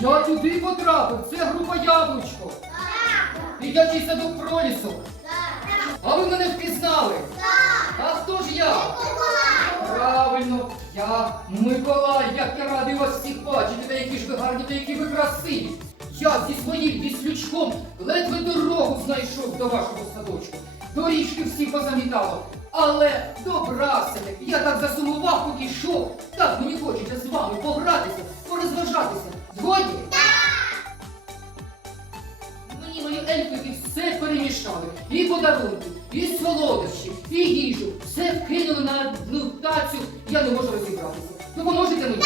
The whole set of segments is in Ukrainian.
Я туди потрапив, це група яблучко. Дитячий садок пролісок. А ви мене впізнали. А хто ж я? Правильно, я Миколай, як я радий вас всіх бачити, та які ж ви гарні, та які ви красиві. Я зі своїм віслючком ледве дорогу знайшов до вашого садочку. Доріжки всі позамітало. Але добрався я. Я так засумував, поки йшов. Так мені хочеться з вами погратися, порозважатися. Згодні? Мені мої ельфики все перемішали. І подарунки, і солодощі, і їжу. Все вкинули на одну тацю. Я не можу розібратися. Допоможете мені?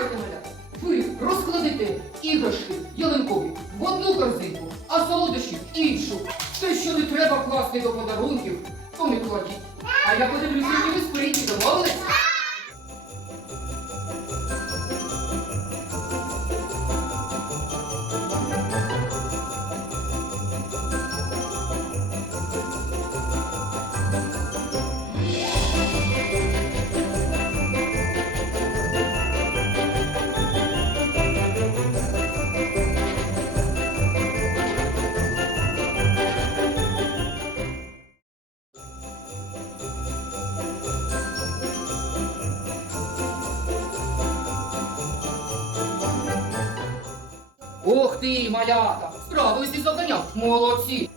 Мене. Ви розкладете іграшки ялинкові в одну корзинку, а солодощі в іншу. Те, що не треба класти до подарунків, то не кладіть. А я подивлюся, Ох ти, малята! Справились із завданням. Молодці!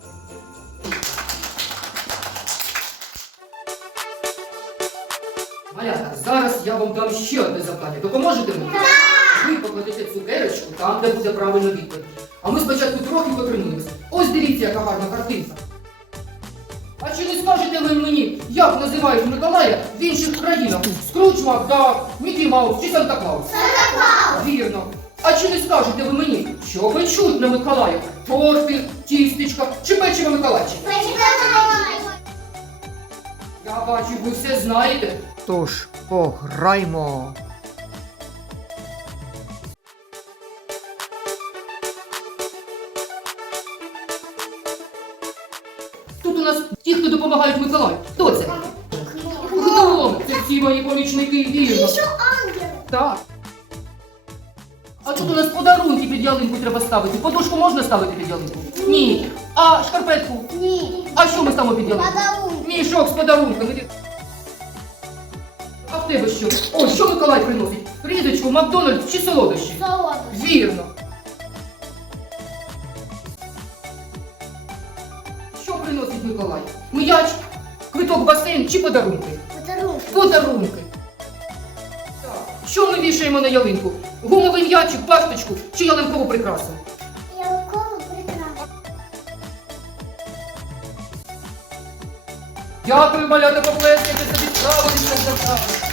Малята, зараз я вам дам ще одне завдання. Допоможете мені? Ви покладете цукерочку там, де буде правильно відповідь. А ми спочатку трохи потренуємося. Ось дивіться, яка гарна картинка. А чи не скажете ви мені, як називають Миколая в інших країнах? Скрудж Макдак, Мікі Маус чи Санта Клаус? Вірно. А чи не скажете ви мені, що печуть на Миколая? Торти, тістечка чи печиво Миколайчик? Я бачу, ви все знаєте. Тож, пограймо. Тут у нас ті, хто допомагають Миколаю. Хто це? Гном! Це всі мої помічники, вірно. Так. Тут у нас подарунки під ялинку треба ставити. Подушку можна ставити під ялинку? Ні. А шкарпетку? Ні. А що ми ставимо під ялинку? Подарунки. Мішок з подарунками. А в тебе що? О, що Миколай приносить? Різочку, Макдональдс чи солодощі? Вірно. Що приносить Миколай? М'яч, квиток в басейн чи подарунки? Подарунки. Так. Що ми вішаємо на ялинку? Гумовий м'ячик, пасточку чи ялинкову прикрасу? Дякую, малята, поплескайте собі справилися за завдання.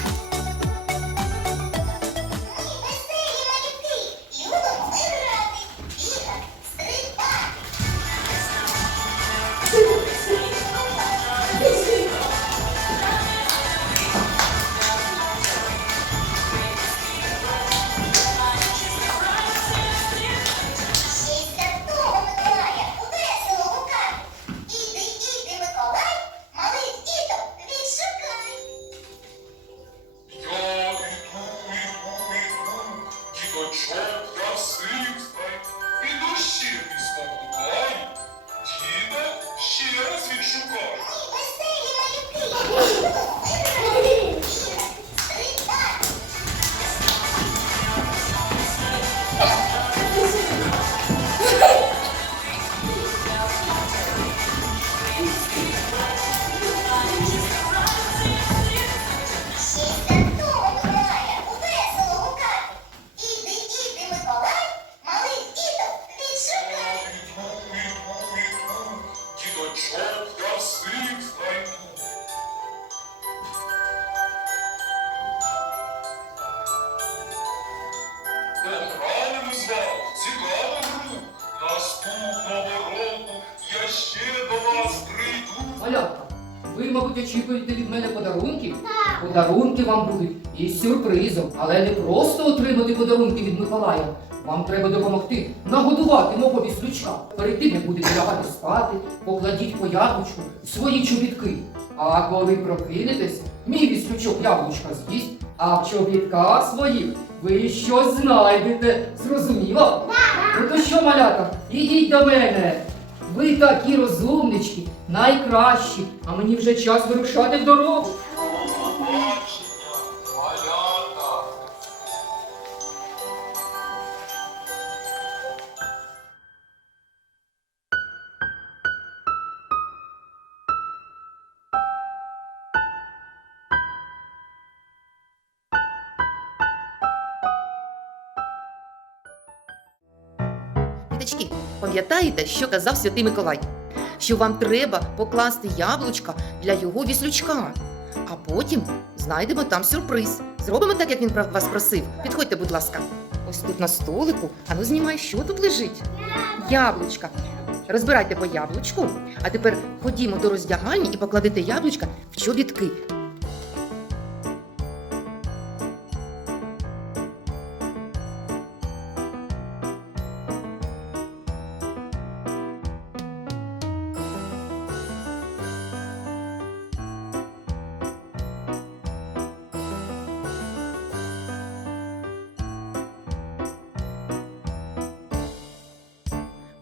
Наступного року я ще до вас прийду. Малятка, ви, мабуть, очікуєте від мене подарунків? Подарунки вам будуть із сюрпризом, але не просто отримати подарунки від Миколая. Вам треба допомогти нагодувати мого віслючка. Перед тим, як будете лягати спати, покладіть по яблучку в свої чобітки. А коли прокинетесь, мій віслючок яблучка з'їсть, А в чобітках своїх ви щось знайдете. Зрозуміло? Ну то що, малята, ідіть до мене. Ви такі розумнички, найкращі, а мені вже час вирушати в дорогу. Діточки, пам'ятаєте, що казав святий Миколай? Що вам треба покласти яблучка для його віслючка, а потім знайдемо там сюрприз. Зробимо так, як він вас просив. Підходьте, будь ласка. Ось тут на столику. А ну знімай, що тут лежить? Яблучка. Розбирайте по яблучку, а тепер ходімо до роздягальні і покладете яблучка в чобітки.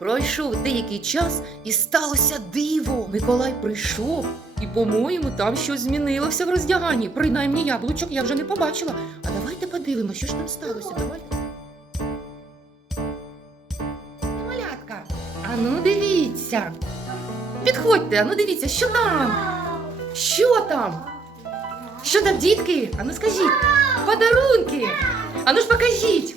Пройшов деякий час і сталося диво. Миколай прийшов, і, по-моєму, там щось змінилося в роздяганні. Принаймні яблучок я вже не побачила. А давайте подивимося, що ж там сталося. Давайте. Малятка, а ну дивіться. Підходьте, а ну дивіться, що там? Що там? Що там, дітки? А ну скажіть, подарунки. А ну ж покажіть.